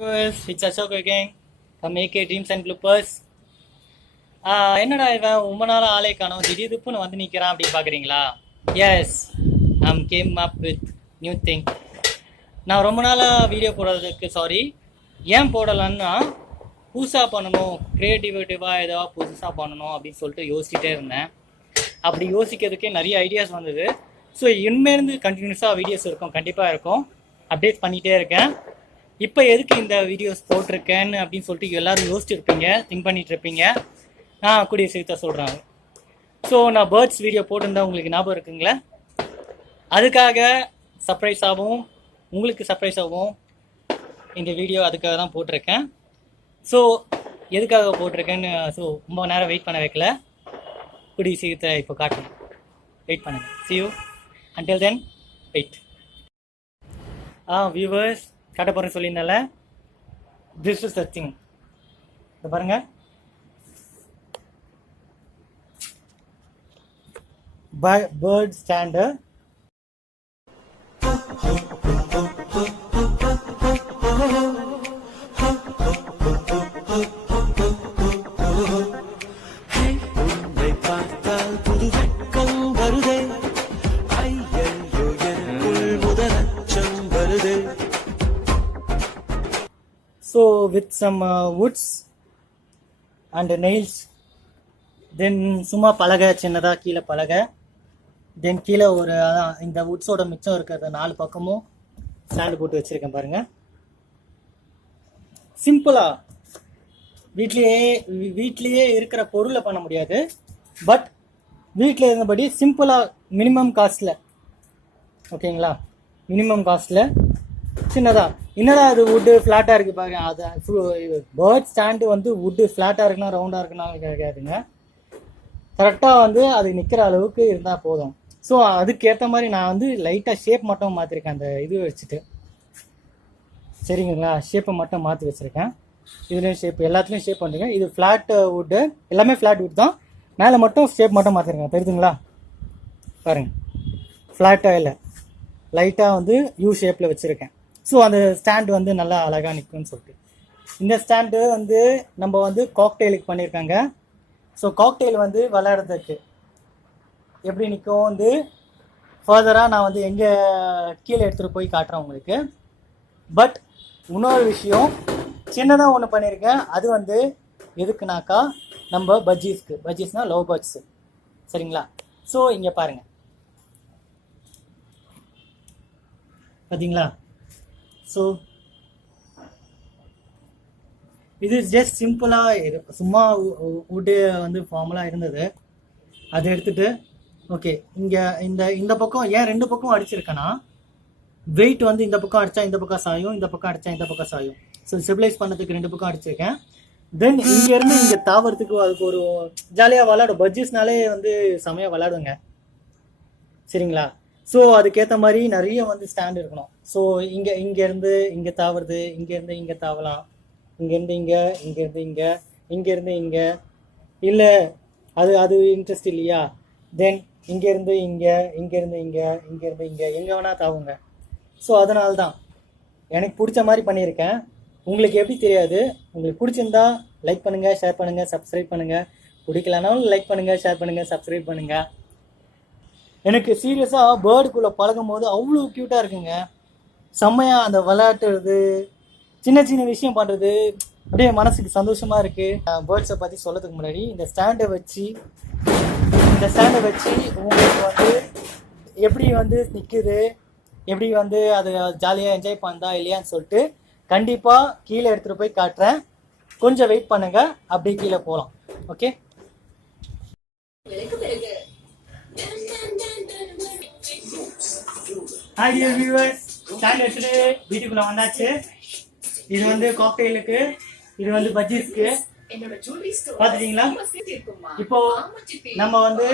It's Ashok again from AK Dreams and Bloopers. என்னடா இவன் ரொம்ப நாள் ஆளே காணோம் திடீர்னு வந்து நிற்கிறான் அப்படின்னு பார்க்குறீங்களா? Yes, I'm came up with new thing. நான் ரொம்ப நாளாக வீடியோ போடுறதுக்கு சாரி. ஏன் போடலான்னா புதுசாக பண்ணணும், க்ரியேட்டிவிட்டிவாக ஏதாவது புதுசாக பண்ணணும் அப்படின்னு சொல்லிட்டு யோசிச்சுட்டே இருந்தேன். அப்படி யோசிக்கிறதுக்கே நிறைய ஐடியாஸ் வந்தது. ஸோ இனிமேலேருந்து கண்டினியூஸாக வீடியோஸ் இருக்கும், கண்டிப்பாக இருக்கும். அப்டேட் பண்ணிகிட்டே இருக்கேன். இப்போ எதுக்கு இந்த வீடியோஸ் போட்டிருக்கேன்னு அப்படின்னு சொல்லிட்டு எல்லோரும் யோசிச்சுருப்பீங்க, திங்க் பண்ணிகிட்டு இருப்பீங்க. கூடிய சீக்கிரத்தை சொல்கிறாங்க. ஸோ நான் பேர்ட்ஸ் வீடியோ போட்டிருந்தேன், உங்களுக்கு ஞாபகம் இருக்குங்களா? அதுக்காக சர்ப்ரைஸாகவும் உங்களுக்கு சர்ப்ரைஸாகவும் இந்த வீடியோ அதுக்காக தான் போட்டிருக்கேன். ஸோ எதுக்காக போட்டிருக்கேன்னு ஸோ ரொம்ப நேரம் வெயிட் பண்ண வைக்கல, கூடிய சீக்கிரத்தை இப்போ காட்டணும். வெயிட் பண்ணுங்கள். see you until then wait. Viewers காட்ட போகிறேன்னு சொல்லியிருந்தால, திஸ் இஸ் த திங். இதை பாருங்க, bird stand. So with some woods and nails, then சும்மா பலகை சின்னதாக கீழே பலகை, தென் கீழே ஒரு இந்த வுட்ஸோட மிச்சம் இருக்கிறத 4 பக்கமும் ஸ்டாண்டு போட்டு வச்சுருக்கேன் பாருங்கள். சிம்பிளாக வீட்லேயே இருக்கிற பொருளை பண்ண முடியாது, பட் வீட்டில் இருந்தபடி சிம்பிளாக மினிமம் காஸ்ட்டில், ஓகேங்களா, மினிமம் காஸ்ட்டில் சின்னதாக. என்னடா அது வுட்டு ஃப்ளாட்டாக இருக்குது பாருங்க. அது பேர்ட் ஸ்டாண்டு வந்து வுட்டு ஃப்ளாட்டாக இருக்குன்னா ரவுண்டாக இருக்குன்னா கிடையாதுங்க. கரெக்டாக வந்து அது நிற்கிற அளவுக்கு இருந்தால் போதும். ஸோ அதுக்கேற்ற மாதிரி நான் வந்து லைட்டாக ஷேப் மட்டும் மாற்றிருக்கேன், அந்த இது வச்சுட்டு. சரிங்களா, ஷேப்பை மட்டும் மாற்றி வச்சுருக்கேன். இதுலேயும் ஷேப், எல்லாத்துலேயும் ஷேப் பண்ணுறேன். இது ஃப்ளாட் வுட்டு, எல்லாமே ஃப்ளாட் வுட் தான். மேலே மட்டும் ஷேப் மட்டும் மாற்றிருக்கேன், தெரியுதுங்களா? பாருங்கள், ஃப்ளாட்டாக இல்லை, லைட்டாக வந்து யூ ஷேப்பில் வச்சுருக்கேன். ஸோ அந்த ஸ்டாண்டு வந்து நல்லா அழகாக நிற்கும்னு சொல்லிட்டு. இந்த ஸ்டாண்டு வந்து நம்ம வந்து காக்டெயிலுக்கு பண்ணியிருக்காங்க. ஸோ காக்டெயில் வந்து விளையாடுறதுக்கு எப்படி நிற்கும் வந்து ஃபர்தராக நான் வந்து எங்கே கீழே எடுத்துகிட்டு போய் காட்டுறேன் உங்களுக்கு. பட் இன்னொரு விஷயம் சின்னதாக ஒன்று பண்ணியிருக்கேன். அது வந்து எதுக்குனாக்கா நம்ம பஜ்ஜீஸ்னால் லவ் பேர்ட்ஸு. சரிங்களா? ஸோ இங்கே பாருங்கள், பார்த்தீங்களா? ஸோ இது ஜஸ்ட் சிம்பிளாக சும்மா வுட்டு வந்து ஃபார்மலாக இருந்தது, அதை எடுத்துகிட்டு ஓகே இங்கே இந்த பக்கம் ஏன் 2 பக்கம் அடிச்சிருக்கேன்னா, வெயிட் வந்து இந்த பக்கம் அடித்தா இந்த பக்கம் சாயும், இந்த பக்கம் அடித்தா இந்த பக்கம் சாயும். ஸோ ஸ்டெபிலைஸ் பண்ணதுக்கு 2 பக்கம் அடிச்சிருக்கேன். தென் இங்கேருந்து இங்கே தாவறதுக்கு அதுக்கு ஒரு ஜாலியாக விளாடும். பட்ஜெட்ஸ்னாலே வந்து செமையாக விளாடுங்க. சரிங்களா? ஸோ அதுக்கேற்ற மாதிரி நிறைய வந்து ஸ்டாண்ட் இருக்கணும். ஸோ இங்கேருந்து இங்கே தாவுறது, இங்கேருந்து இங்கே தாவலாம், இங்கேருந்து இங்கே, இங்கேருந்து இங்கே, இங்கேருந்து இங்கே. இல்லை அது இன்ட்ரெஸ்ட் இல்லையா, தென் இங்கேருந்து இங்கே, இங்கேருந்து இங்கே, இங்கேருந்து இங்கே, எங்கே வேணால் தாவுங்க. ஸோ அதனால தான் எனக்கு பிடிச்ச மாதிரி பண்ணியிருக்கேன். உங்களுக்கு எப்படி தெரியாது. உங்களுக்கு பிடிச்சிருந்தா லைக் பண்ணுங்கள், ஷேர் பண்ணுங்கள், சப்ஸ்கிரைப் பண்ணுங்கள். பிடிக்கலனாலும் லைக் பண்ணுங்கள், ஷேர் பண்ணுங்கள், சப்ஸ்கிரைப் பண்ணுங்கள். எனக்கு சீரியஸாக பேர்டுக்குள்ளே பழகும் போது அவ்வளோ க்யூட்டாக இருக்குங்க. செம்மையாக அந்த விளையாட்டுறது, சின்ன சின்ன விஷயம் பண்ணுறது அப்படியே மனசுக்கு சந்தோஷமாக இருக்குது. பேர்ட்ஸை பற்றி சொல்லதுக்கு முன்னாடி இந்த ஸ்டாண்டை வச்சு உங்களுக்கு வந்து எப்படி வந்து நிற்குது, எப்படி வந்து அது ஜாலியாக என்ஜாய் பண்ணுதா இல்லையான்னு சொல்லிட்டு கண்டிப்பாக கீழே எடுத்துகிட்டு போய் காட்டுறேன். கொஞ்சம் வெயிட் பண்ணுங்கள், அப்படியே கீழே போகலாம். Okay, hi dear viewers, stand எடுத்துட்டு வீட்டுக்குள்ள வந்தாச்சு. இது வந்து காக்டெயிலுக்கு, இது வந்து பஜ்ஜீஸ்க்கு. பாத்துட்டீங்களா? இப்போ நம்ம வந்து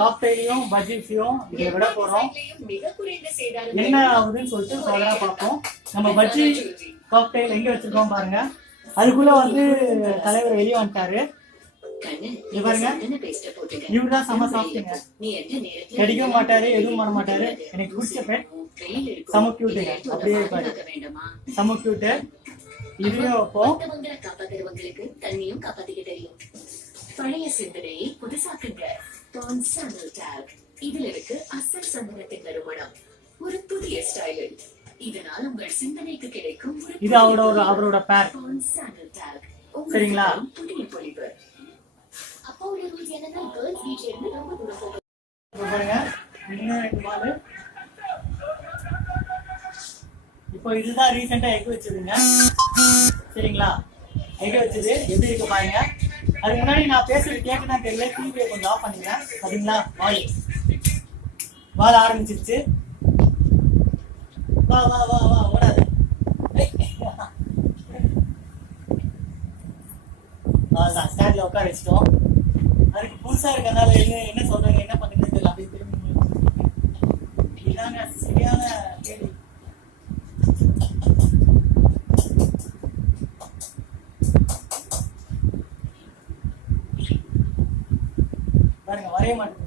காக்டெயிலையும் பஜ்ஜீஸையும் இதை விட போறோம். என்ன ஆகுதுன்னு சொல்லிட்டு அதெல்லாம் பார்ப்போம். நம்ம பஜ்ஜி காக்டெயில் எங்க வச்சிருக்கோம் பாருங்க. அதுக்குள்ள வந்து தலைவர் வெளியே வந்துட்டாரு. பாருங்க, இவருதான் செம சாப்பிட்டுங்க, கிடைக்க மாட்டாரு, எதுவும் பண்ண மாட்டாரு. எனக்கு பிடிச்ச பெட், செம கியூட்டுங்க, அப்படியே இருப்பாரு, செம கியூட்டு. இதையும் வைப்போம். மத்தவங்களை காப்பாத்துறவங்களுக்கு தண்ணியும் காப்பாத்திக்க தெரியும். பழைய சிந்தனையை புதுசாக்குங்க. பான் சாண்டல் டால்க். இதுல இருக்கு அசல் சந்தனத்தின் நறுமணம். ஒரு புதிய ஸ்டைலில். இதனால் உங்கள் சிந்தனைக்கு கிடைக்கும் ஒரு இது அவரோட பேர். பான் சாண்டல் டால்க். சரிங்களா? புதிய பொலிவு. அப்பாவோட ரூல்ஸ் என்னன்னா கேர்ள்ஸ் வீட்ல இருந்து ரொம்ப தூரம் போக பாருங்க, இன்னும் 2 பால். இப்போ இதுதான் ரீசெண்டா எக் வச்சதுங்க. சரிங்களா? எக் வச்சது எப்படி இருக்கு பாருங்க. அதுக்கு முன்னாடி நான் பேசுறது கேட்கதான் தெரியல, டிவியை கொஞ்சம் ஆஃப் பண்ணிக்கிறேன். பாத்தீங்களா? வால் ஆரம்பிச்சிருச்சு. வா வா வா வா ஓடாது. அதான் ஸ்டாண்ட்ல உட்கார வச்சிட்டோம். அதுக்கு புதுசா இருக்கனால என்ன சொல்றாங்க, என்ன பண்ணுங்க தெரியல. அப்படியே திரும்பி இதாங்க சரியான கேள்வி. பாருங்க, வரைய மாட்டேங்குது.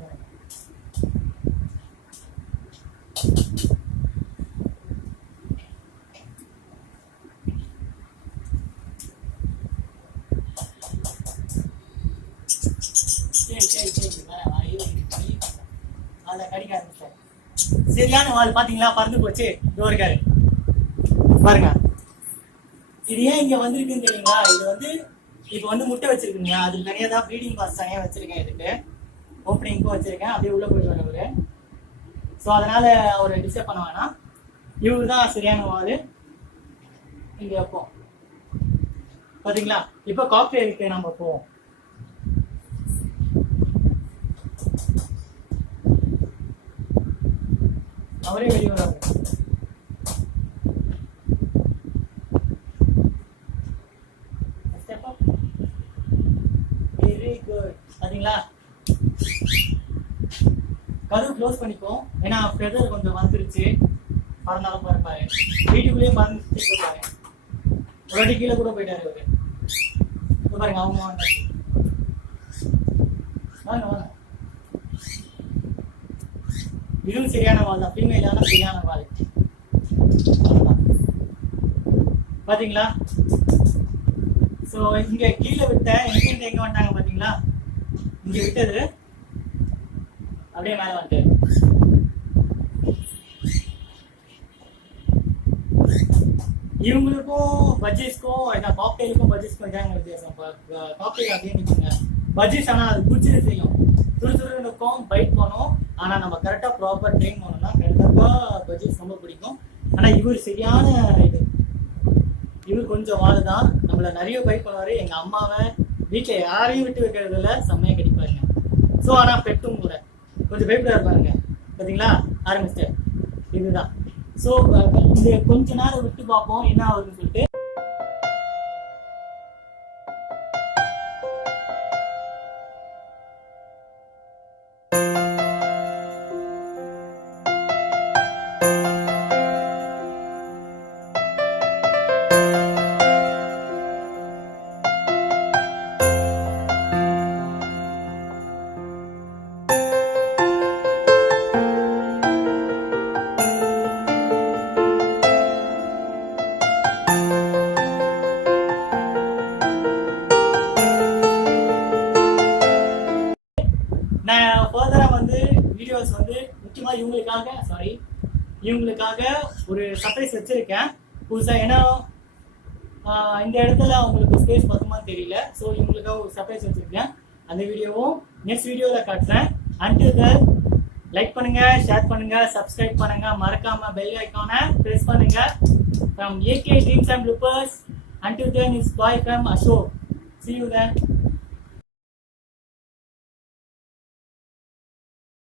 சரியான வால் பாத்தீங்களா, பறந்து போச்சு. இருக்காரு பாருங்க. இது ஏன் இங்க வந்திருக்குன்னு தெரியுங்களா? இது வந்து இப்ப வந்து முட்டை வச்சிருக்கீங்க, அது நிறைய தான் ப்ரீடிங் பாஸ் தனியா வச்சிருக்கேன். இதுக்கு ஓப்பனிங்க்கும் வச்சிருக்கேன். அப்படியே உள்ள போயிட்டு வரவரு. ஸோ அதனால அவரை டிஸ்டர்ப் பண்ண வேணாம். இவரு தான் சரியான வால். இங்க வைப்போம். பாத்தீங்களா? இப்ப காக்டெயிலுக்கு நம்ம போவோம். அவரே வெளியே வராங்க. Very good. பாத்தீங்களா? கதவு க்ளோஸ் பண்ணிப்போம். ஏன்னா ஃபெதர் கொஞ்சம் வந்துருச்சு. பறந்தாலும் பறப்பாரு. வீட்டுக்குள்ளேயே பறந்துட்டு போயிருப்பாரு. ஒரு அடி கீழே கூட போயிட்டாரு அவரு. பாருங்க, அவங்க வாங்க வாங்க வாங்க. இதுவும் சரியான வால் தான். ஃபீமேலான சரியான வால். பாத்தீங்களா? சோ இங்க கீழே விட்ட எங்க வந்துட்டாங்க பாத்தீங்களா? இங்க விட்டது அப்படியே மேல வந்துட்டு. இவங்களுக்கும் பஜ்ஜீஸ்க்கும் காக்டெயிலுக்கும் பஜ்ஜீஸ்க்கும் இதாங்க வித்தியாசம். காக்டெயில் அப்படியே நிற்குங்க. பஜ்ஜீஸ் ஆனா அது குடிச்சிட்டு செய்யும். துருதுருன்னு இருக்கும், பைட் பண்ணும். ஆனா நம்ம கரெக்டா ப்ராப்பர் ட்ரெயின் பண்ணோம்னா கண்டிப்பா பஜ்ஜீஸ் ரொம்ப பிடிக்கும். ஆனா இவர் சரியான இது. இவர் கொஞ்சம் வாழு தான். நம்மள நிறைய பைட் பண்ணுவாரு. எங்க அம்மாவை வீட்டுல யாரையும் விட்டு வைக்கிறதுல செம்மையா கிடைப்பாருங்க. ஸோ ஆனா பெட்டும் கூட கொஞ்சம் பயப்படாரு பாருங்க. பாத்தீங்களா? ஆரம்பிச்சிட்டேன். இதுதான். ஸோ இந்த கொஞ்ச நேரம் விட்டு பார்ப்போம் என்ன ஆகுதுன்னு சொல்லிட்டு. நான் ஃபர்தரா வந்து வீடியோஸ் வந்து முக்கியமா இவங்களுக்காக ஒரு சர்ப்ரைஸ் வச்சிருக்கேன் புதுசா. ஏன்னா இந்த இடத்துல அவங்களுக்கு ஸ்பேஸ் பத்துமான்னு தெரியல. ஸோ இவங்களுக்காக ஒரு சர்ப்ரைஸ் வச்சிருக்கேன். அந்த வீடியோவும் நெக்ஸ்ட் வீடியோவில் காட்டுறேன். அன்டில் தென் லைக் பண்ணுங்க, ஷேர் பண்ணுங்க, சப்ஸ்கிரைப் பண்ணுங்க, மறக்காம பெல் ஐகானை பிரஸ் பண்ணுங்க. From AK Dreams and Bloopers. Until then, it's bye from Ashok. See you then.